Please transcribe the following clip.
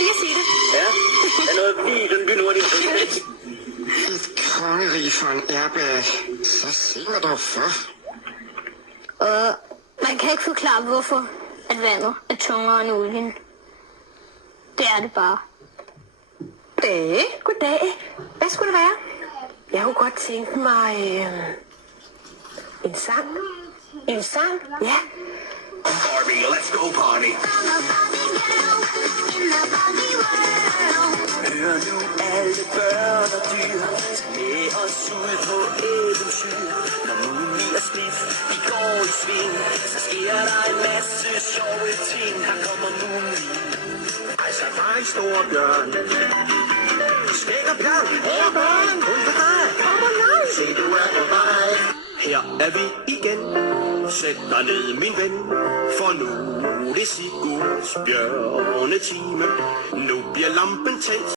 lige at sige det. Ja, der er noget lige sådan lynhurtigt. Et kongerige for en airbag. Så sig mig dog for. Og man kan ikke forklare, hvorfor at vandet er tungere end olien. Det er det bare. Goddag. Hvad skulle det være? Jeg kunne godt tænke mig en sang. En sang? Ja. Barbie, let's go party. Hør nu alle børn og dyr, med os ud på eventyr. Når Mumi og Spliff, de går i sving, så sker der en masse sjove ting. Her kommer Mumi. Altså mig, store bjørn. Skæg og bjørn, her børn, kun for dig. Kommer nej, se du er på vej. Her er vi igen. Sæt dig ned, min ven, for nu er det Sigurds bjørnetime. Nu bliver lampen tændt.